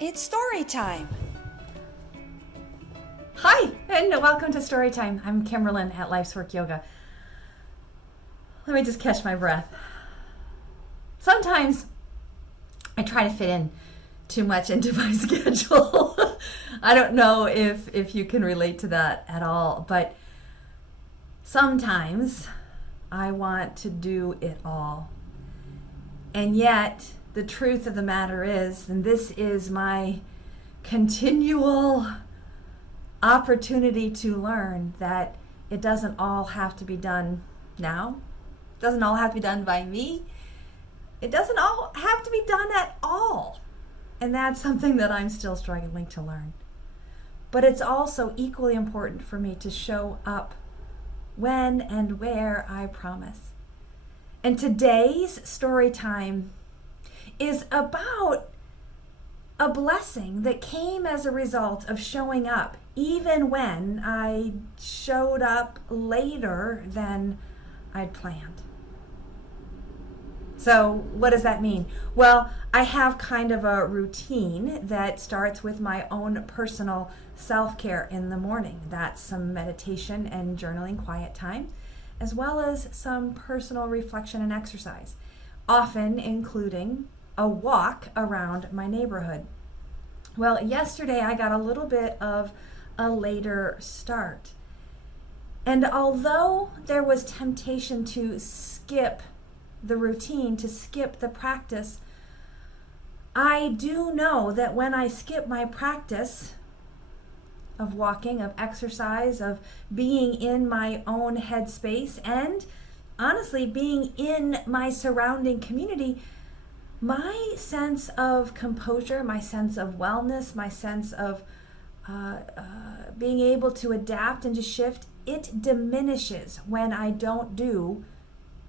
It's story time. Hi, and welcome to Storytime. I'm Kimberlyn at Life's Work Yoga. Let me just catch my breath. Sometimes I try to fit in too much into my schedule. I don't know if you can relate to that at all, but sometimes I want to do it all. And yet, the truth of the matter is, and this is my continual opportunity to learn, that it doesn't all have to be done now. It doesn't all have to be done by me. It doesn't all have to be done at all. And that's something that I'm still struggling to learn. But it's also equally important for me to show up when and where I promise. And today's story time is about a blessing that came as a result of showing up, even when I showed up later than I'd planned. So what does that mean? Well, I have kind of a routine that starts with my own personal self-care in the morning. That's some meditation and journaling quiet time, as well as some personal reflection and exercise, often including a walk around my neighborhood. Well, yesterday I got a little bit of a later start. And although there was temptation to skip the routine, to skip the practice, I do know that when I skip my practice of walking, of exercise, of being in my own headspace, and honestly being in my surrounding community, my sense of composure, my sense of wellness, my sense of being able to adapt and to shift, it diminishes when I don't do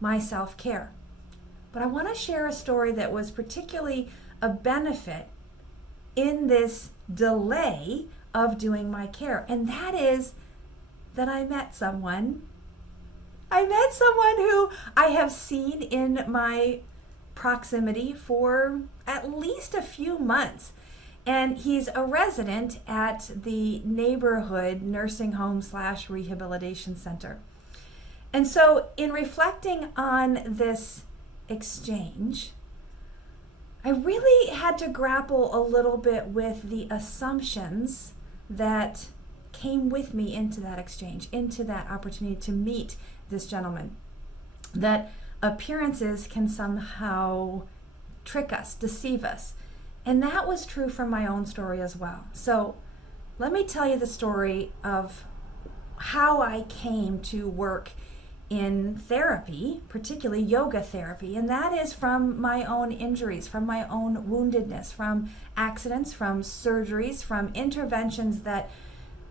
my self-care. But I want to share a story that was particularly a benefit in this delay of doing my care. And that is that I met someone. I met someone who I have seen in my proximity for at least a few months. And he's a resident at the neighborhood nursing home / rehabilitation center. And so in reflecting on this exchange, I really had to grapple a little bit with the assumptions that came with me into that exchange, into that opportunity to meet this gentleman. That appearances can somehow trick us, deceive us. And that was true from my own story as well. So let me tell you the story of how I came to work in therapy, particularly yoga therapy, and that is from my own injuries, from my own woundedness, from accidents, from surgeries, from interventions that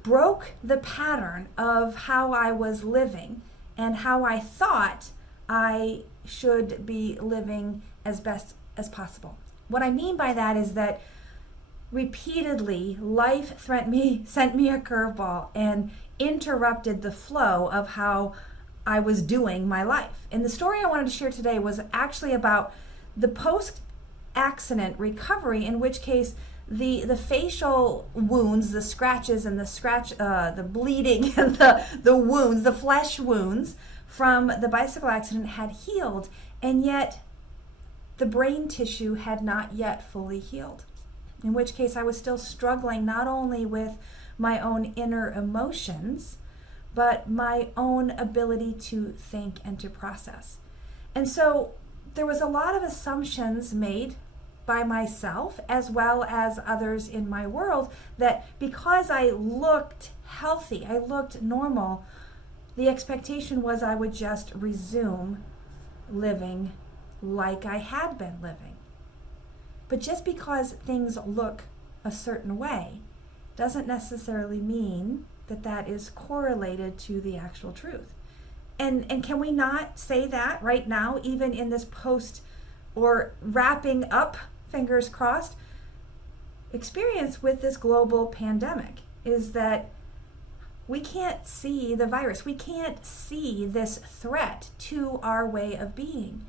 broke the pattern of how I was living and how I thought I should be living as best as possible. What I mean by that is that repeatedly life sent me a curveball and interrupted the flow of how I was doing my life. And the story I wanted to share today was actually about the post-accident recovery, in which case the facial wounds, the scratches and the bleeding and the wounds, the flesh wounds from the bicycle accident had healed, and yet the brain tissue had not yet fully healed. In which case I was still struggling not only with my own inner emotions, but my own ability to think and to process. And so there was a lot of assumptions made by myself as well as others in my world that because I looked healthy, I looked normal, the expectation was I would just resume living like I had been living. But just because things look a certain way doesn't necessarily mean that that is correlated to the actual truth. And can we not say that right now, even in this post or wrapping up, fingers crossed, experience with this global pandemic, is that we can't see the virus. We can't see this threat to our way of being.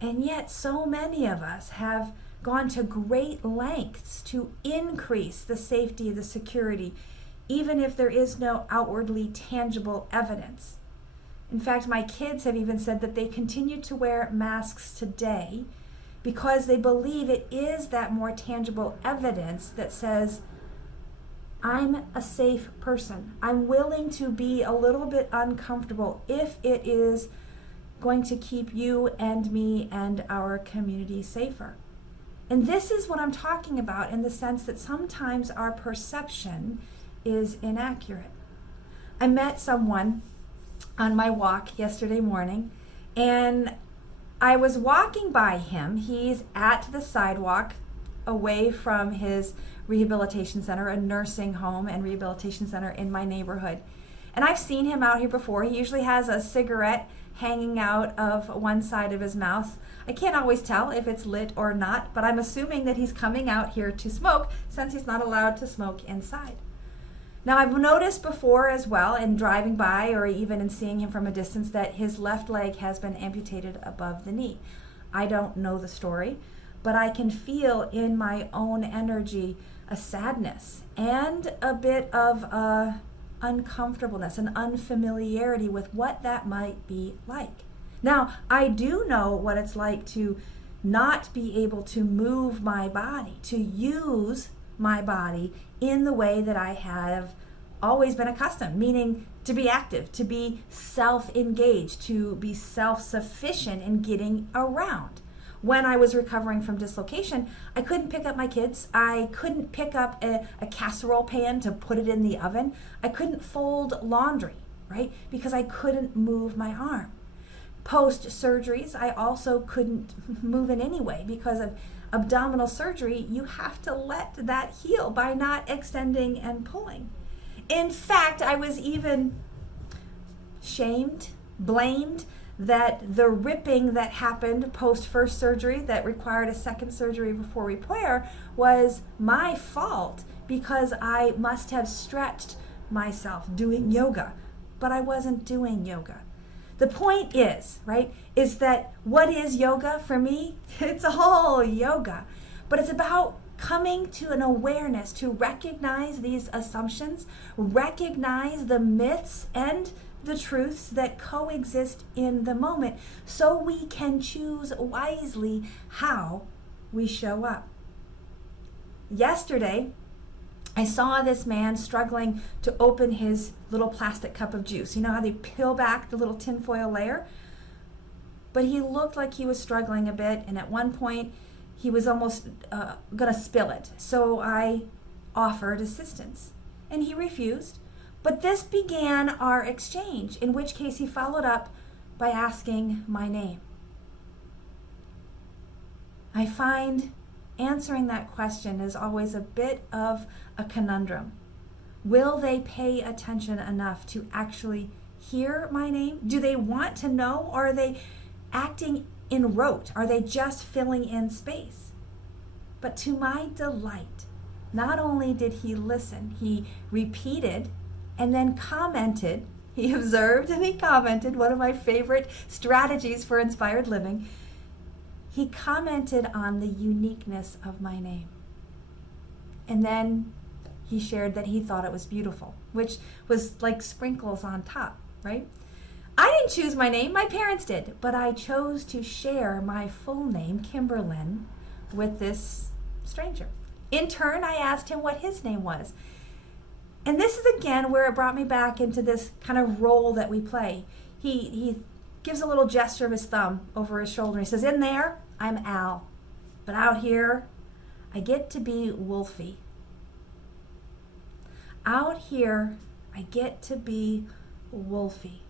And yet so many of us have gone to great lengths to increase the safety, the security, even if there is no outwardly tangible evidence. In fact, my kids have even said that they continue to wear masks today because they believe it is that more tangible evidence that says, I'm a safe person. I'm willing to be a little bit uncomfortable if it is going to keep you and me and our community safer. And this is what I'm talking about in the sense that sometimes our perception is inaccurate. I met someone on my walk yesterday morning, and I was walking by him. He's at the sidewalk away from his rehabilitation center, a nursing home and rehabilitation center in my neighborhood. And I've seen him out here before. He usually has a cigarette hanging out of one side of his mouth. I can't always tell if it's lit or not, but I'm assuming that he's coming out here to smoke since he's not allowed to smoke inside. Now, I've noticed before as well in driving by or even in seeing him from a distance that his left leg has been amputated above the knee. I don't know the story, but I can feel in my own energy a sadness and a bit of uncomfortableness, an unfamiliarity with what that might be like. Now, I do know what it's like to not be able to move my body, to use my body in the way that I have always been accustomed, meaning to be active, to be self-engaged, to be self-sufficient in getting around. When I was recovering from dislocation, I couldn't pick up my kids. I couldn't pick up a casserole pan to put it in the oven. I couldn't fold laundry, right? Because I couldn't move my arm. Post surgeries, I also couldn't move in any way because of abdominal surgery. You have to let that heal by not extending and pulling. In fact, I was even shamed, blamed that the ripping that happened post first surgery that required a second surgery before repair was my fault because I must have stretched myself doing yoga, but I wasn't doing yoga. The point is, right, is that what is yoga for me? It's all yoga, but it's about coming to an awareness to recognize these assumptions, recognize the myths and the truths that coexist in the moment so we can choose wisely how we show up. Yesterday, I saw this man struggling to open his little plastic cup of juice. You know how they peel back the little tinfoil layer? But he looked like he was struggling a bit, and at one point he was almost going to spill it. So I offered assistance, and he refused. But this began our exchange, in which case he followed up by asking my name. I find answering that question is always a bit of a conundrum. Will they pay attention enough to actually hear my name? Do they want to know, or are they acting in rote? Are they just filling in space? But to my delight, not only did he listen, he repeated and then commented. He observed and he commented, one of my favorite strategies for inspired living. He commented on the uniqueness of my name. And then he shared that he thought it was beautiful, which was like sprinkles on top, right? I didn't choose my name, my parents did, but I chose to share my full name, Kimberlyn, with this stranger. In turn, I asked him what his name was. And this is again where it brought me back into this kind of role that we play. He gives a little gesture of his thumb over his shoulder. He says, in there, I'm Al. But out here, I get to be Wolfie. Out here, I get to be Wolfie.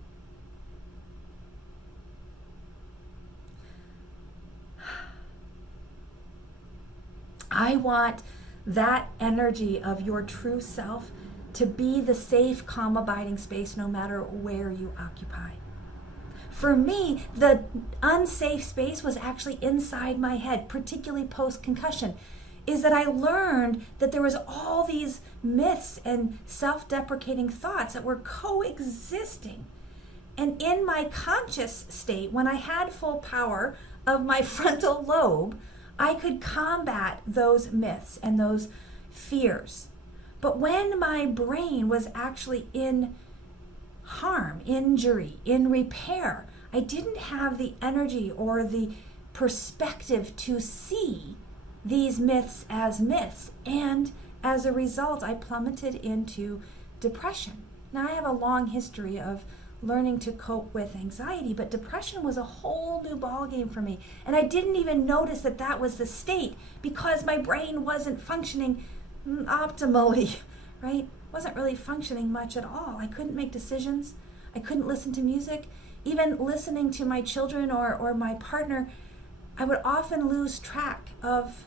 I want that energy of your true self to be the safe, calm, abiding space no matter where you occupy. For me, the unsafe space was actually inside my head, particularly post-concussion, is that I learned that there was all these myths and self-deprecating thoughts that were coexisting. And in my conscious state, when I had full power of my frontal lobe, I could combat those myths and those fears. But when my brain was actually in harm, injury, in repair, I didn't have the energy or the perspective to see these myths as myths. And as a result, I plummeted into depression. Now, I have a long history of learning to cope with anxiety, but depression was a whole new ballgame for me. And I didn't even notice that that was the state because my brain wasn't functioning optimally, right? Wasn't really functioning much at all. I couldn't make decisions. I couldn't listen to music. Even listening to my children or my partner, I would often lose track of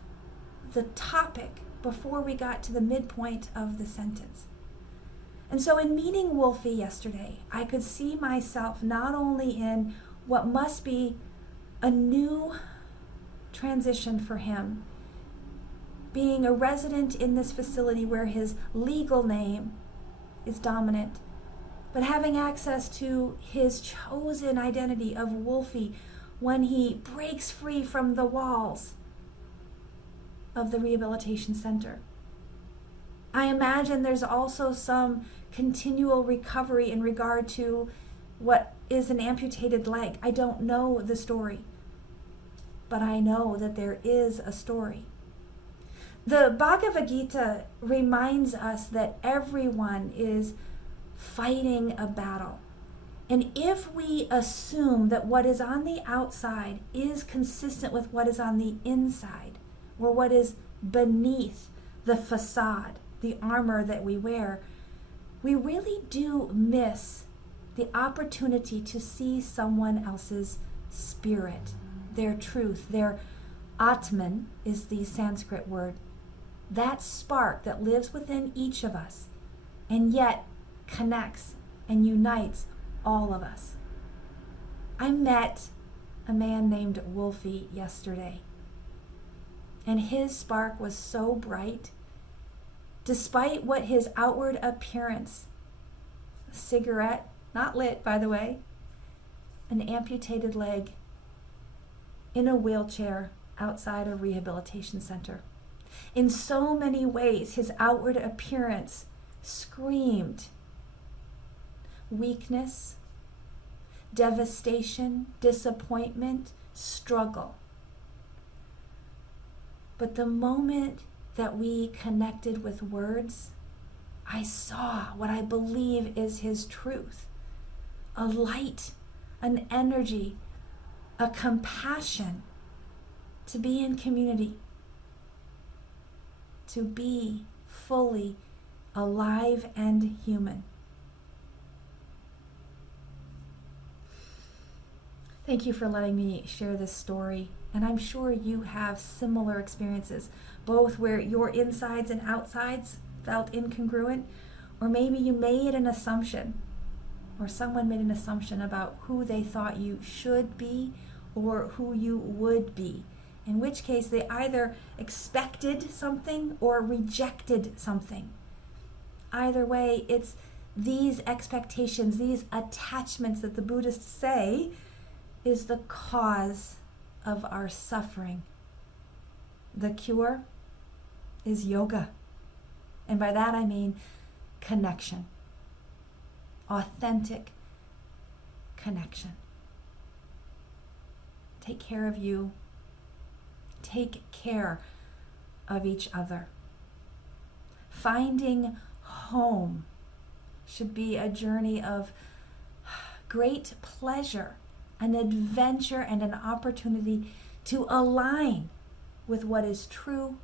the topic before we got to the midpoint of the sentence. And so in meeting Wolfie yesterday, I could see myself not only in what must be a new transition for him, being a resident in this facility where his legal name is dominant, but having access to his chosen identity of Wolfie when he breaks free from the walls of the rehabilitation center. I imagine there's also some continual recovery in regard to what is an amputated leg. I don't know the story, but I know that there is a story. The Bhagavad Gita reminds us that everyone is fighting a battle. And if we assume that what is on the outside is consistent with what is on the inside, or what is beneath the facade, the armor that we wear, we really do miss the opportunity to see someone else's spirit, their truth, their Atman is the Sanskrit word, that spark that lives within each of us and yet connects and unites all of us. I met a man named Wolfie yesterday, and his spark was so bright, despite what his outward appearance, a cigarette, not lit by the way, an amputated leg, in a wheelchair outside a rehabilitation center. In so many ways, his outward appearance screamed weakness, devastation, disappointment, struggle. But the moment that we connected with words, I saw what I believe is his truth. A light, an energy, a compassion to be in community, to be fully alive and human. Thank you for letting me share this story. And I'm sure you have similar experiences, both where your insides and outsides felt incongruent, or maybe you made an assumption, or someone made an assumption about who they thought you should be or who you would be, in which case they either expected something or rejected something. Either way, it's these expectations, these attachments that the Buddhists say is the cause of our suffering. The cure is yoga. And by that I mean connection. Authentic connection. Take care of you. Take care of each other. Finding home should be a journey of great pleasure, an adventure, and an opportunity to align with what is true,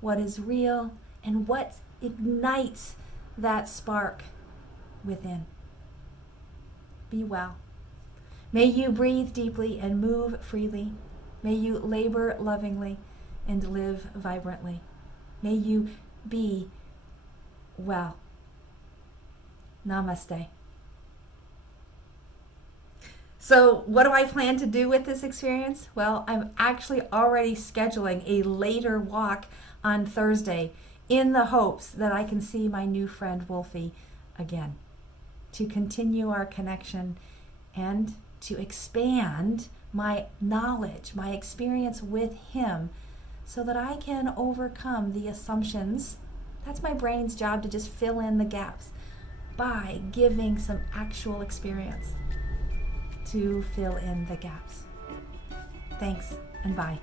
what is real, and what ignites that spark within. Be well. May you breathe deeply and move freely. May you labor lovingly and live vibrantly. May you be well. Namaste. So what do I plan to do with this experience? Well, I'm actually already scheduling a later walk on Thursday in the hopes that I can see my new friend Wolfie again, to continue our connection and to expand my knowledge, my experience with him so that I can overcome the assumptions. That's my brain's job, to just fill in the gaps by giving some actual experience to fill in the gaps. Thanks and bye.